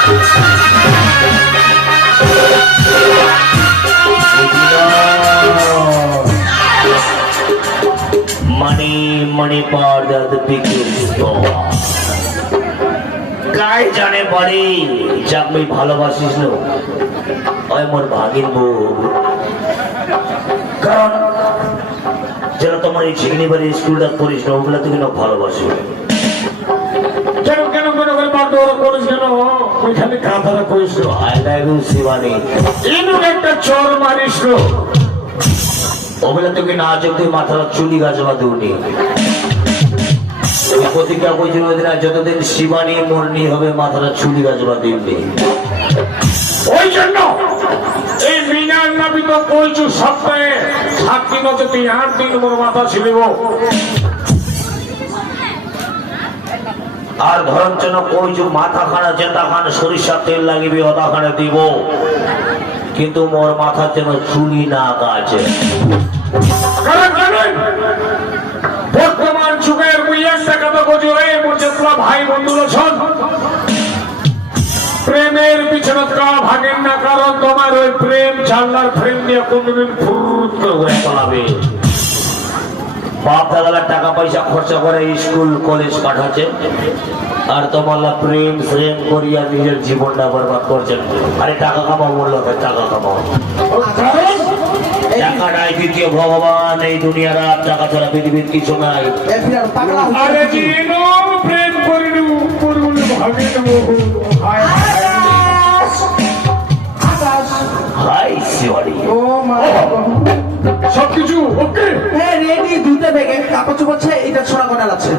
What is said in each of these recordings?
Money, ভালোবাসিস তোমার এই বাড়ি স্কুলটা পড়িস না ওগুলা তুই না ভালোবাসি। কেন কেন কেন করিস কেন? ওইখানে কাঁথাটা করিস না। I love you Shivani. ইনুক একটা চর মারিস না। ওগুলা তোকে না তুই মাথার চুলি গাছবা দৌড়ি ওই প্রতিজ্ঞা করেছিল যতদিন শিবানী মরনি হবে মাথার চুলি গাছবা দিবনি ওই জন্য এই মিনার নাবি তো কইছু সপ্তাহে সাত দিন হচ্ছে তুই আট দিন মোর মাথা ছিলিব। আর জন্য কইছু মাথা খানা জেতা খান সরিষার তেল লাগিবি অদা খানে দিব। কিন্তু মোর মাথার যেন চুলি না গাছে বর্তমান যুগের মুই একটা কথা বলছি রে মোর যেতলা ভাই বন্ধুরা শোন প্রেমের পিছনে কা ভাগেন না, কারণ তোমার ওই প্রেম চাল্লার প্রেম দিয়ে কোনদিন ফুরুত করে চালাবে বাপ দাদারা টাকা পয়সা খরচা করে স্কুল কলেজ পাঠাচ্ছে। আর তোমার প্রেম প্রেম করিয়া নিজের জীবনটা বরবাদ করছেন আরে টাকা কামাও বলল টাকা কামাও। কারণ টাকা নাই দ্বিতীয় ভগবান এই দুনিয়ার আর টাকা ছাড়া পৃথিবীর কিছু নাই। প্রেম হাই সবকিছু ওকে। রেডি আছে এটা সোনা কটা লাগছে?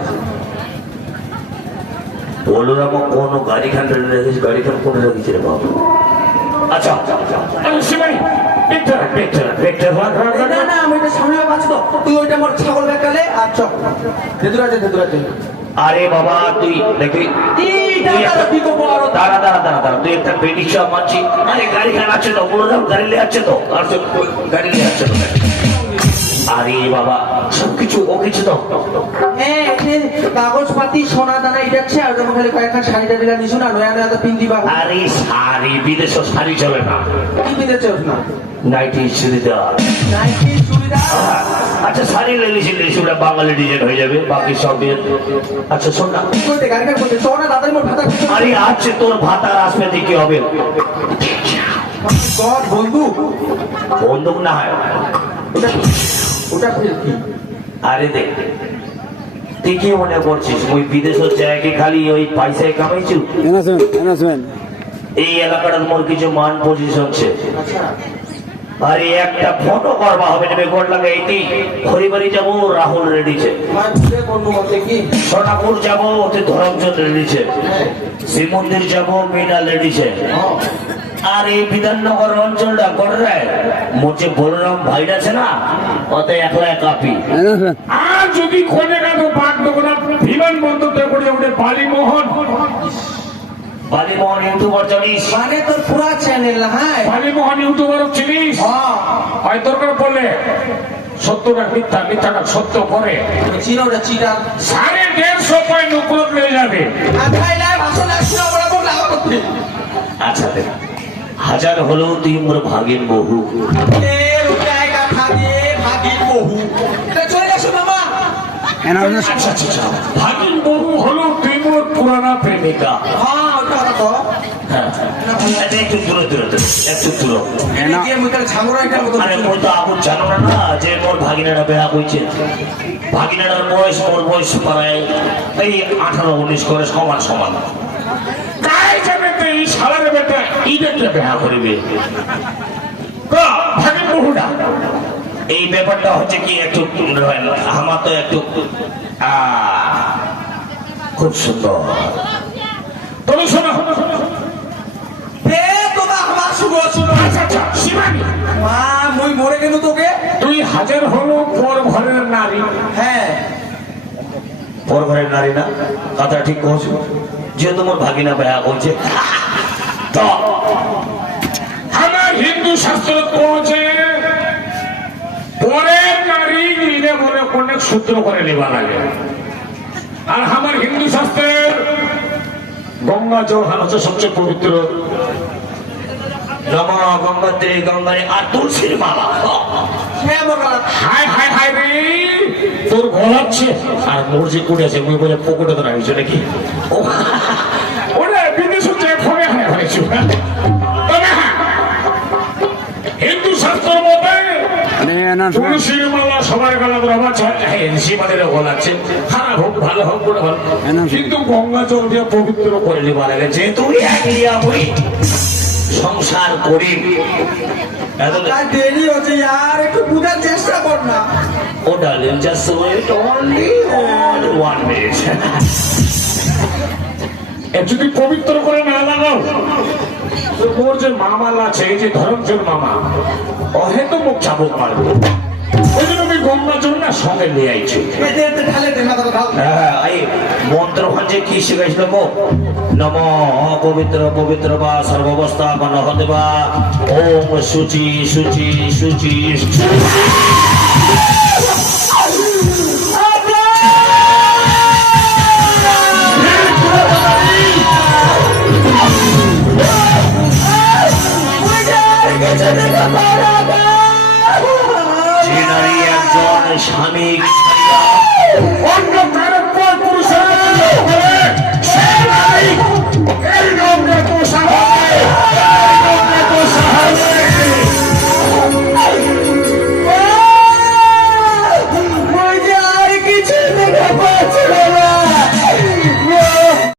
আমার কোন গাড়ি খান রেখেছি গাড়ি খান কোনে রেখেছি রে বাবু? আচ্ছা আমি সিমাই পিকচার পেট্রোল পেট্রোল না না আমি এটা সামনে পাচ্ছি তুই ওইটা মোর ছাগল বেকালে আর চক বাবা তুই দাঁড়া দাঁড়া দাঁড়া দাঁড়া তুই একটা পেটি চপ মারছি আরে গাড়ি খান আছে তো বললাম গাড়ি নিয়ে আছে তো। আর তো গাড়ি নিয়ে আছে তো। আরে বাবা সব কিছু ও কিছু তো হ্যাঁ কাগজপাতি সোনা দানা এটা আছে আর যখন খালি কয়েকখান শাড়ি টাড়ি নিছু না নয়া নয়া তো পিন্দি বা আরে শাড়ি বিদেশ শাড়ি চলে না। কি পিঁধেছে না? নাইটি চুড়িদার। নাইটি চুড়িদার। আচ্ছা শাড়ি লেগেছি লেগেছি ওটা বাঙালি ডিজাইন হয়ে যাবে বাকি সব আচ্ছা শোন না। কইতে গাড়ি কার করতে? সোনা দাদার মোর ভাতা আরে আছে তোর ভাতার আসবে কি হবে? বন্ধু বন্দুক। না হয়। ওটা ফের কি আরে দেখ তুই কি মনে করছিস ওই বিদেশের জায়গায় খালি ওই পয়সায় কামাইছু? এই এলাকাটার মোর কিছু মান পজিশন আছে। আচ্ছা। আরে একটা ফটো করবা হবে নেবে লাগে এইটি হরিবাড়ি যাব রাহুল রেডিছে সোনাপুর যাব ওতে ধরমচন্দ্র রেডিছে হ্যাঁ। শিব মন্দির যাব মিনা লেডিছে হ্যাঁ। আর এই বিধাননগর অঞ্চলটা করে মোর যে বলরাম ভাইরা আছে না ওতে একলা কাপি আর যদি কোনে কাটো পাক দেবো না বিমান বন্ধুতে করে ওঠে বালিমোহন। বালিমোহন ইউটিউবার জানিস? মানে তোর পুরা চ্যানেল হ্যাঁ? বালিমোহন ইউটিউবার চিনিস? হ্যাঁ। হয় দরকার পড়লে সত্যটা মিথ্যা মিথ্যাটা সত্য করে। চিনো ওটা চিটা। সাড়ে দেড়শো পয়েন্ট উপরে পেয়ে যাবে। আচ্ছা দেখ। হাজার হলেও তুই মোর ভাগিন বহু। আচ্ছা ভাগিন বহু হলো তুই মোর পুরানা প্রেমিকা। হ্যাঁ তো হ্যাঁ একটু দূরে দূরে একটু দূরে জানো না যে মোর ভাগিনারা বেড়া কইছে। ভাগিনারার বয়স মোর বয়স প্রায় এই আঠারো উনিশ করে সমান সমান। এই সালারে বেটা ইদেরকে বেহা করিবে। তো ভাগিন বহুটা এই ব্যাপারটা হচ্ছে কি একটু আমার তো একটু খুব সুন্দর। তবে শোনো শুরু আচ্ছা আচ্ছা তুই হাজার হলো পর ঘরের নারী। হ্যাঁ। পর ঘরের নারী না? কথা ঠিক কহছ যেহেতু মোর ভাগিনা ভাইয়া বলছে তো আমার হিন্দু শাস্ত্র পৌঁছে পরের নারী নিলে মনে অনেক সূত্র করে নেবা লাগে। আর আমার হিন্দু শাস্ত্রের গঙ্গা জল হচ্ছে সবচেয়ে পবিত্র নম গঙ্গোত্রী গঙ্গারে আর তুলসীর মালা। হ্যাঁ হাই হাই হাই রে। তোর গলাচ্ছে আর মোর যে কুড়ে আছে মুই বলে পকেটে তো রাখিস নাকি? ও ওরে বিদেশ হচ্ছে ফলে হাই হয়েছে তবে হ্যাঁ হিন্দু শাস্ত্র মতে? তুলসীর মালা সবার গলা দ্রবা চায় সীমাদের গলাচ্ছে খারাপ হোক ভালো হোক কোনো ভালো কিন্তু গঙ্গা জল দিয়ে পবিত্র করে করে নিবা লাগে যেহেতু একলিয়া মুই সংসার করি। দেরি হচ্ছে আর একটু বুঝার চেষ্টা কর না। ও darling just wait only on one minute যদি পবিত্র করে না লাগাও তো মোর যে মামাল আছে এই যে ধরমচোর মামা অহে তো মুখ চাবুক মারবো। ওই জন্য গঙ্গা জল না সঙ্গে নিয়ে আইছি। হ্যাঁ, এই মন্ত্র যে কি শিখাইছিল মো নম পবিত্র পবিত্র বা সর্বাবস্থা বা নহতে বা। ওম সুচি সুচি সুচি সে নারী একজন স্বামী অন্য